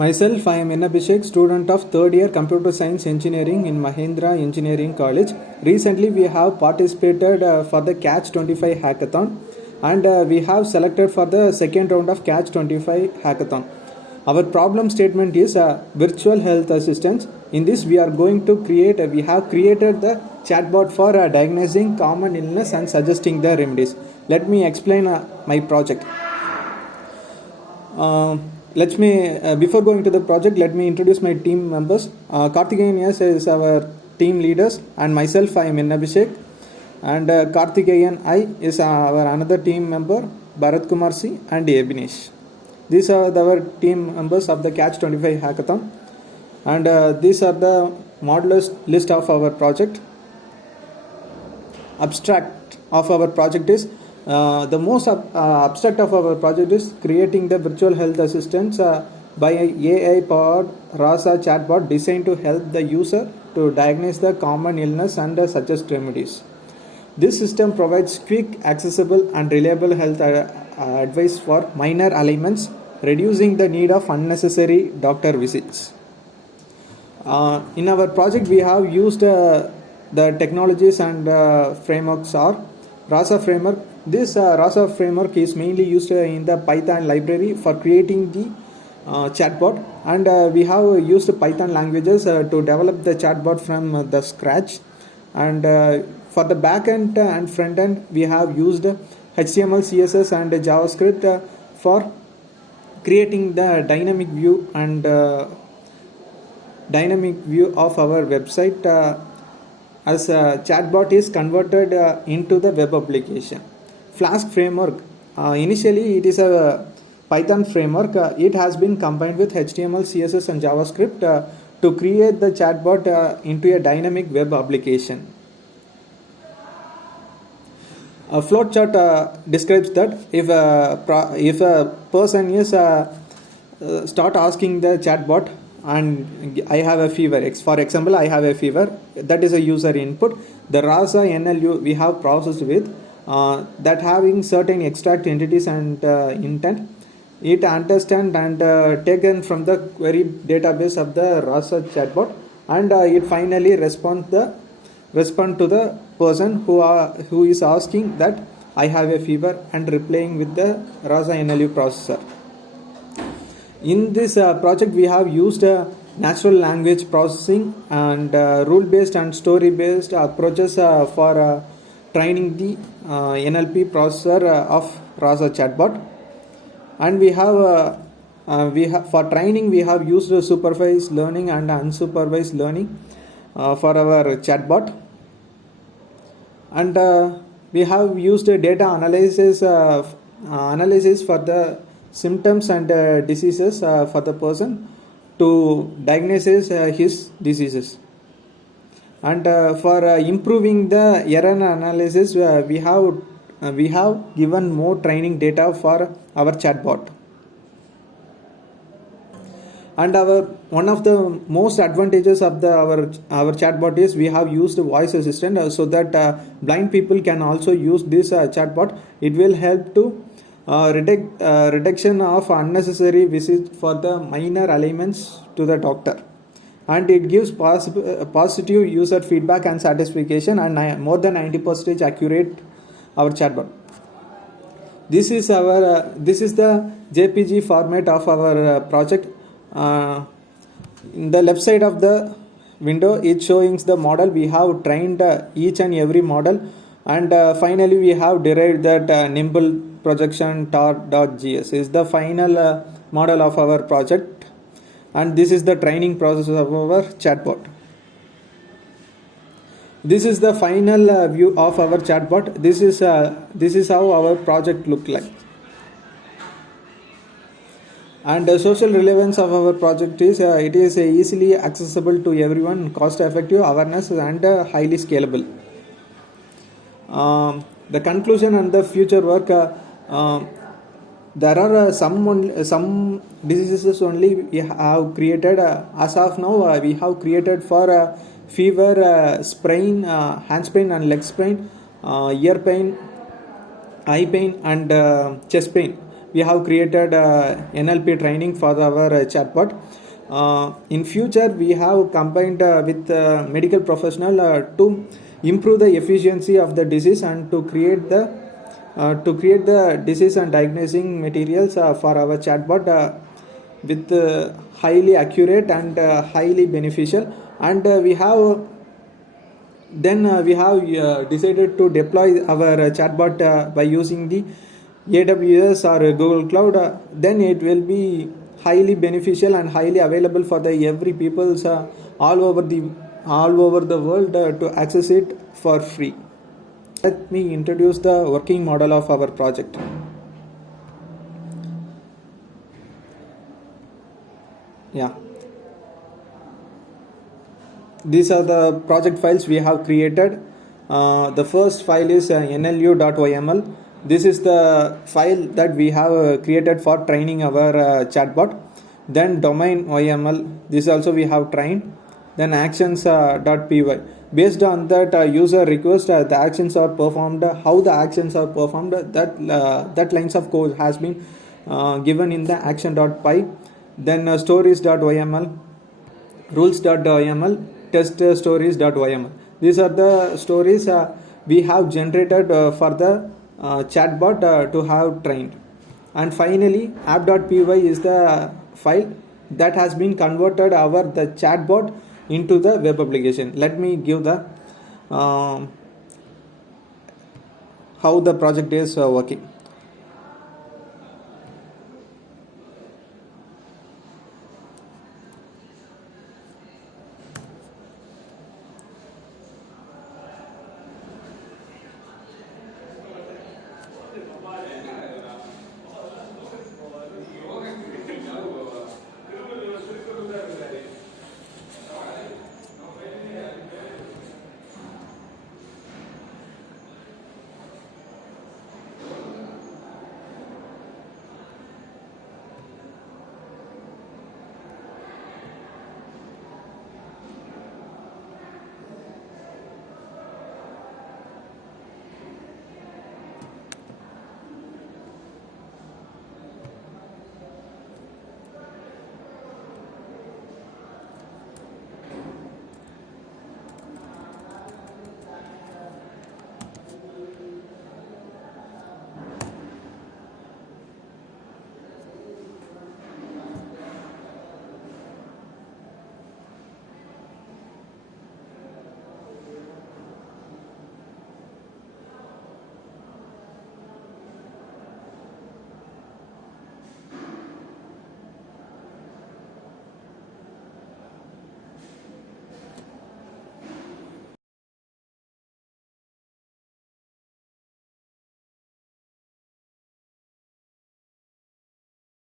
Myself, I am Abhishek, student of third year Computer Science Engineering in Mahendra Engineering College. Recently, we have participated for the Catch 25 hackathon, and we have selected for the second round of Catch 25 hackathon. Our problem statement is virtual health assistance. In this, we are going to we have created the chatbot for diagnosing common illness and suggesting the remedies. Let me explain my project. Before going to the project, let me introduce my team members. Karthikeyan is our team leaders, and myself, I am Abhishek, and Karthikeyan I is our another team member, Bharat Kumar C and Abhinesh. These are our team members of the Catch 25 hackathon, and these are the modular list of our project. Abstract of our project is the most abstract of our project is creating the virtual health assistance by an AI-powered RASA chatbot designed to help the user to diagnose the common illness and suggest remedies. This system provides quick, accessible, and reliable health advice for minor ailments, reducing the need of unnecessary doctor visits. In our project, we have used the technologies and frameworks are RASA framework. This RASA framework is mainly used in the Python library for creating the chatbot, and we have used Python languages to develop the chatbot from the scratch. And for the backend and front end, we have used HTML, CSS, and JavaScript for creating the dynamic view of our website. As a chatbot is converted into the web application. Flask framework. Initially, it is a Python framework. It has been combined with HTML, CSS, and JavaScript to create the chatbot into a dynamic web application. A flowchart describes that if a person is start asking the chatbot, and I have a fever. For example, I have a fever. That is a user input. The RASA NLU we have processed with that having certain extract entities and intent. It understand and taken from the query database of the RASA chatbot, and it finally respond to the person who is asking that I have a fever and replying with the RASA NLU processor. In this project, we have used natural language processing and rule-based and story-based approaches for training the NLP processor of RASA chatbot. And we have for training we have used supervised learning and unsupervised learning for our chatbot, and we have used data analysis for the symptoms and diseases for the person to diagnose his diseases, and for improving the error analysis we have given more training data for our chatbot. And one of the most advantages of our chatbot is we have used voice assistant so that blind people can also use this chatbot. It will help to reduction of unnecessary visits for the minor ailments to the doctor, and it gives positive user feedback and satisfaction, and more than 90% accurate our chatbot. This is the JPG format of our project. In the left side of the window, it shows the model. We have trained each and every model, and finally we have derived that nimble projection tar.gs is the final model of our project, and this is the training process of our chatbot. This is the final view of our chatbot. This is how our project looked like. And the social relevance of our project is it is easily accessible to everyone, cost effective, awareness, and highly scalable. The conclusion and the future work, there are some diseases only we have created. As of now, we have created for fever, sprain, hand sprain and leg sprain, ear pain, eye pain, and chest pain. we have created NLP training for our chatbot. In future, we have combined with medical professional to improve the efficiency of the disease and to create the disease and diagnosing materials for our chatbot with highly accurate and highly beneficial. And we have decided to deploy our chatbot by using the AWS or Google Cloud. Then it will be highly beneficial and highly available for the every people's all over the world to access it for free. Let me introduce the working model of our project. Yeah, these are the project files we have created. The first file is nlu.yml. This is the file that we have created for training our chatbot. Then domain yml, this also we have trained. Then actions.py, based on that user request, the actions are performed. How the actions are performed, that lines of code has been given in the action.py. Then stories.yml, rules.yml, test stories.yml. These are the stories we have generated for the chatbot to have trained. And finally, app.py is the file that has been converted the chatbot into the web application. Let me give the how the project is working.